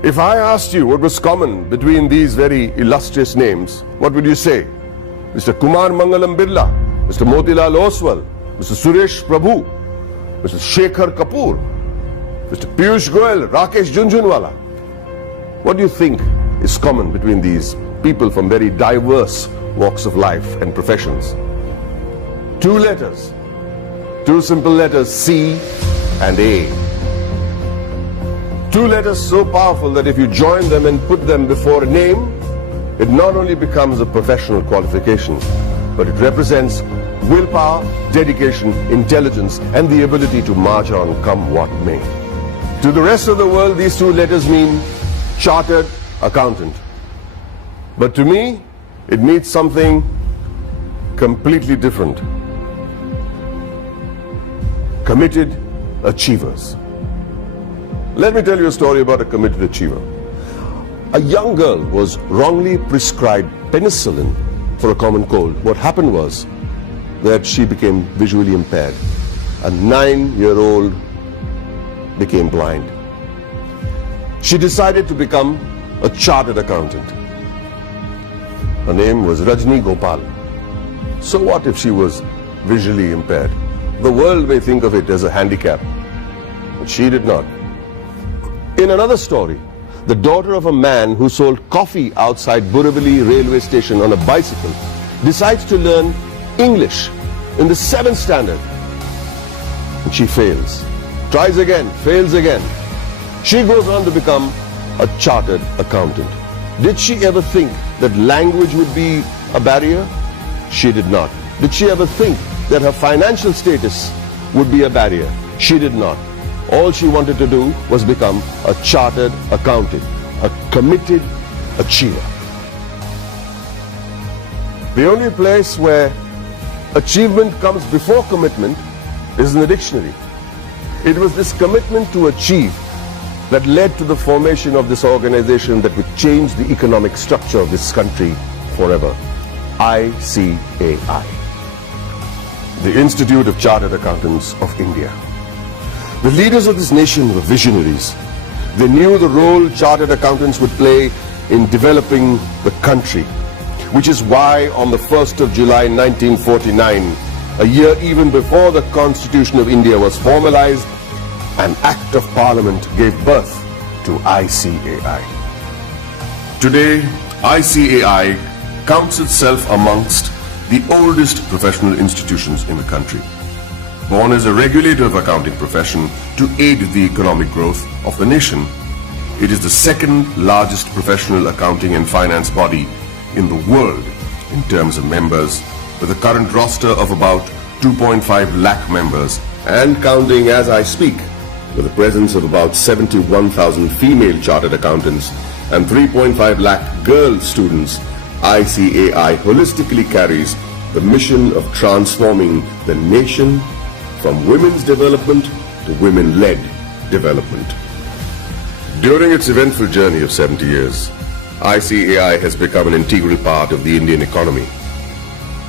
If I asked you what was common between these very illustrious names, what would you say? Mr. Kumar Mangalam Birla, Mr. Motilal Oswal, Mr. Suresh Prabhu, Mr. Shekhar Kapoor, Mr. Piyush Goyal, Rakesh Jhunjhunwala. What do you think is common between these people from very diverse walks of life and professions? Two letters, two simple letters, C and A. Two letters so powerful that if you join them and put them before a name, it not only becomes a professional qualification, but it represents willpower, dedication, intelligence, and the ability to march on come what may. To the rest of the world, these two letters mean chartered accountant. But to me, it means something completely different. Committed achievers. Let me tell you a story about a committed achiever. A young girl was wrongly prescribed penicillin for a common cold. What happened was that she became visually impaired. A 9-year-old became blind. She decided to become a chartered accountant. Her name was Rajni Gopal. So what if she was visually impaired? The world may think of it as a handicap, but she did not. In another story, the daughter of a man who sold coffee outside Borivali railway station on a bicycle decides to learn English in the 7th standard. And she fails. Tries again, fails again. She goes on to become a chartered accountant. Did she ever think that language would be a barrier? She did not. Did she ever think that her financial status would be a barrier? She did not. All she wanted to do was become a chartered accountant, a committed achiever. The only place where achievement comes before commitment is in the dictionary. It was this commitment to achieve that led to the formation of this organization that would change the economic structure of this country forever. ICAI, the Institute of Chartered Accountants of India. The leaders of this nation were visionaries. They knew the role chartered accountants would play in developing the country, which is why on the 1st of July 1949, a year even before the Constitution of India was formalized, an Act of Parliament gave birth to ICAI. Today, ICAI counts itself amongst the oldest professional institutions in the country. Born as a regulator of accounting profession to aid the economic growth of the nation, it is the second largest professional accounting and finance body in the world in terms of members, with a current roster of about 2.5 lakh members and counting as I speak, with a presence of about 71,000 female chartered accountants and 3.5 lakh girl students. ICAI holistically carries the mission of transforming the nation from women's development to women-led development. During its eventful journey of 70 years, ICAI has become an integral part of the Indian economy,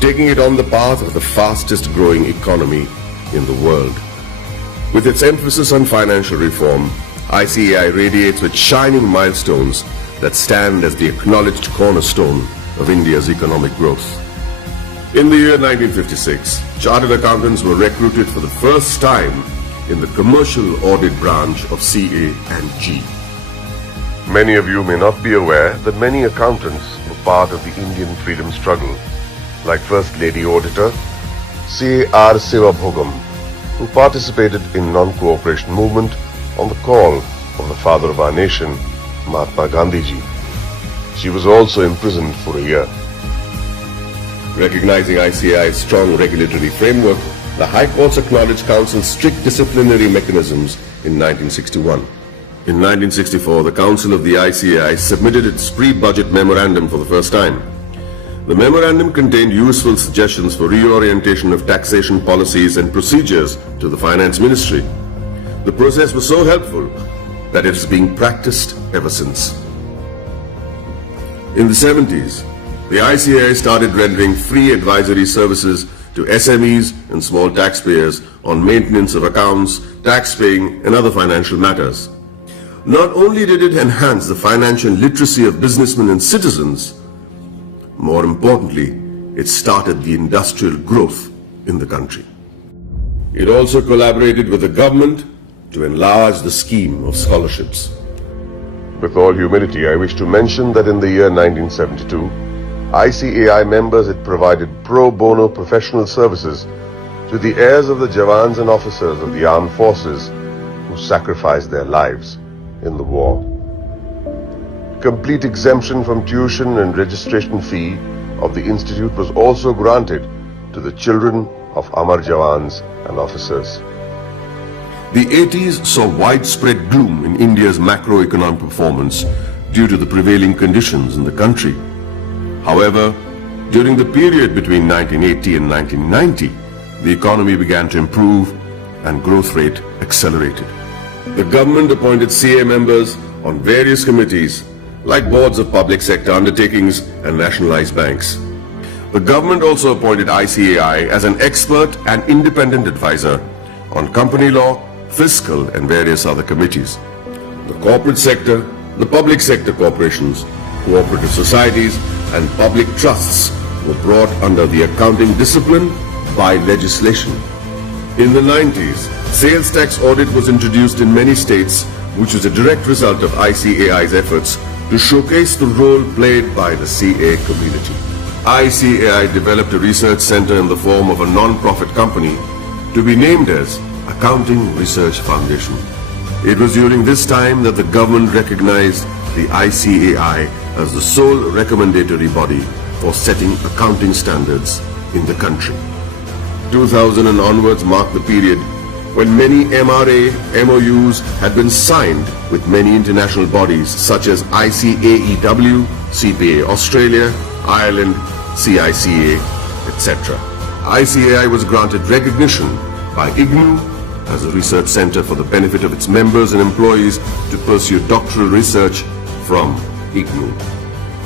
taking it on the path of the fastest growing economy in the world. With its emphasis on financial reform, ICAI radiates with shining milestones that stand as the acknowledged cornerstone of India's economic growth. In the year 1956, chartered accountants were recruited for the first time in the commercial audit branch of CA&G. Many of you may not be aware that many accountants were part of the Indian freedom struggle, like First Lady Auditor C.A.R. Sivabhogam, who participated in non-cooperation movement on the call of the father of our nation, Mahatma Gandhiji. She was also imprisoned for a year. Recognizing ICAI's strong regulatory framework, the High Courts acknowledged Council's strict disciplinary mechanisms in 1961. In 1964, the Council of the ICAI submitted its pre-budget memorandum for the first time. The memorandum contained useful suggestions for reorientation of taxation policies and procedures to the Finance Ministry. The process was so helpful that it is being practiced ever since. In the 70s, the ICAI started rendering free advisory services to SMEs and small taxpayers on maintenance of accounts, tax paying, and other financial matters. Not only did it enhance the financial literacy of businessmen and citizens, more importantly, it started the industrial growth in the country. It also collaborated with the government to enlarge the scheme of scholarships. With all humility, I wish to mention that in the year 1972, ICAI members had provided pro bono professional services to the heirs of the Jawans and officers of the armed forces who sacrificed their lives in the war. Complete exemption from tuition and registration fee of the institute was also granted to the children of Amar Jawans and officers. The 80s saw widespread gloom in India's macroeconomic performance due to the prevailing conditions in the country. However, during the period between 1980 and 1990, the economy began to improve and growth rate accelerated. The government appointed CA members on various committees like boards of public sector undertakings and nationalized banks. The government also appointed ICAI as an expert and independent advisor on company law, fiscal and various other committees. The corporate sector, the public sector corporations, cooperative societies and public trusts were brought under the accounting discipline by legislation. In the 90s, sales tax audit was introduced in many states, which was a direct result of ICAI's efforts to showcase the role played by the CA community. ICAI developed a research center in the form of a non-profit company to be named as Accounting Research Foundation. It was during this time that the government recognized the ICAI as the sole recommendatory body for setting accounting standards in the country. 2000 and onwards marked the period when many MRA MOUs had been signed with many international bodies such as ICAEW, CPA Australia, Ireland, CICA, etc. ICAI was granted recognition by IGNOU as a research center for the benefit of its members and employees to pursue doctoral research from IGNOU.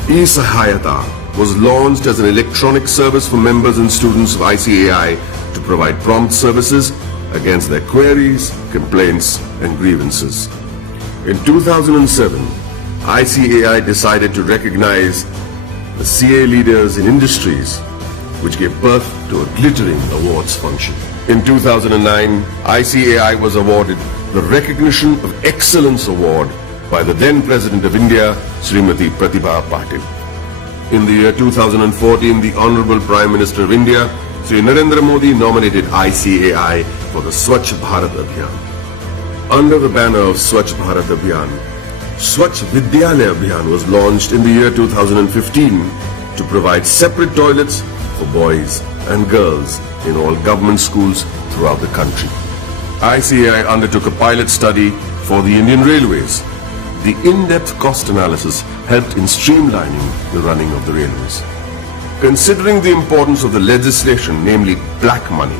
eSahayata was launched as an electronic service for members and students of ICAI to provide prompt services against their queries, complaints and grievances. In 2007, ICAI decided to recognize the CA leaders in industries, which gave birth to a glittering awards function. In 2009, ICAI was awarded the Recognition of Excellence Award by the then President of India, Srimati Pratibha Patil. In the year 2014, the Honorable Prime Minister of India, Sri Narendra Modi, nominated ICAI for the Swachh Bharat Abhiyan. Under the banner of Swachh Bharat Abhiyan, Swachh Vidyalaya Abhiyan was launched in the year 2015 to provide separate toilets for boys and girls in all government schools throughout the country. ICAI undertook a pilot study for the Indian Railways. The in-depth cost analysis helped in streamlining the running of the railways. Considering the importance of the legislation, namely black money,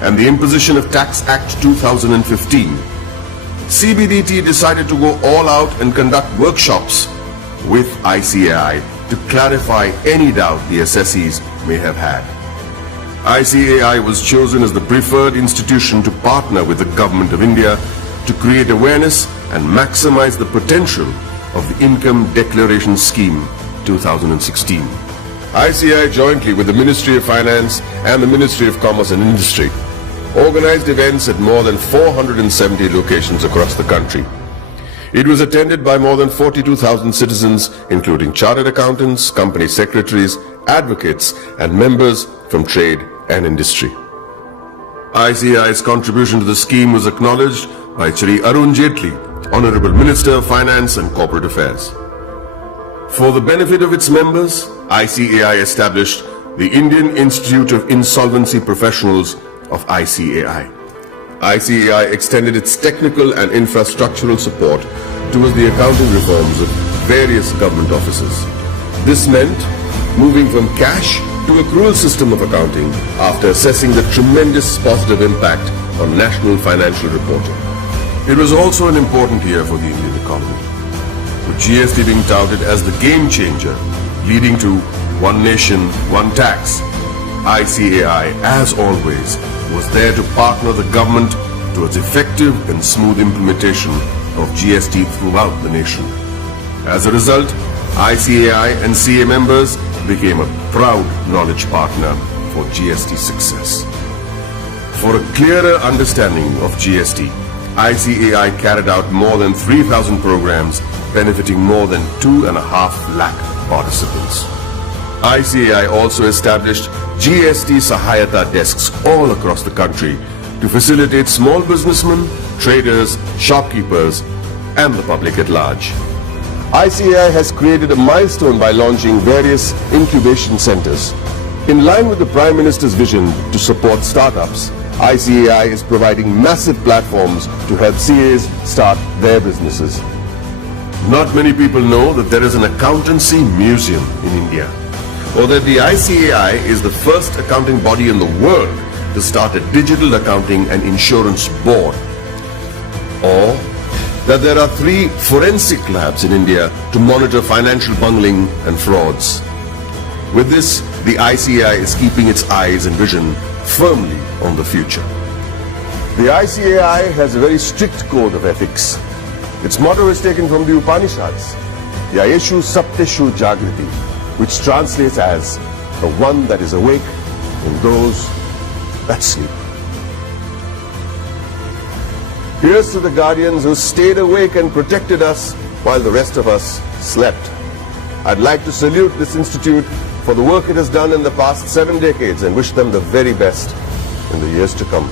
and the imposition of Tax Act 2015, CBDT decided to go all out and conduct workshops with ICAI to clarify any doubt the assessees may have had. ICAI was chosen as the preferred institution to partner with the Government of India to create awareness and maximize the potential of the Income Declaration Scheme 2016. ICAI, jointly with the Ministry of Finance and the Ministry of Commerce and Industry, organized events at more than 470 locations across the country. It was attended by more than 42,000 citizens, including chartered accountants, company secretaries, advocates, and members from trade and industry. ICAI's contribution to the scheme was acknowledged by Shri Arun Jaitley, Honorable Minister of Finance and Corporate Affairs. For the benefit of its members, ICAI established the Indian Institute of Insolvency Professionals of ICAI. ICAI extended its technical and infrastructural support towards the accounting reforms of various government offices. This meant moving from cash to accrual system of accounting after assessing the tremendous positive impact on national financial reporting. It was also an important year for the Indian economy, with GST being touted as the game changer, leading to one nation, one tax. ICAI, as always, was there to partner the government towards effective and smooth implementation of GST throughout the nation. As a result, ICAI and CA members became a proud knowledge partner for GST success. For a clearer understanding of GST, ICAI carried out more than 3,000 programs benefiting more than 2.5 lakh participants. ICAI also established GST Sahayata desks all across the country to facilitate small businessmen, traders, shopkeepers, and the public at large. ICAI has created a milestone by launching various incubation centers. In line with the Prime Minister's vision to support startups, ICAI is providing massive platforms to help CAs start their businesses. Not many people know that there is an accountancy museum in India, or that the ICAI is the first accounting body in the world to start a digital accounting and insurance board, or that there are 3 forensic labs in India to monitor financial bungling and frauds. With this, the ICAI is keeping its eyes and vision firmly on the future. The ICAI has a very strict code of ethics. Its motto is taken from the Upanishads, Yayeshu Sapteshu Jagriti, which translates as the one that is awake in those that sleep. Here's to the guardians who stayed awake and protected us while the rest of us slept. I'd like to salute this institute for the work it has done in the past 7 decades and wish them the very best in the years to come.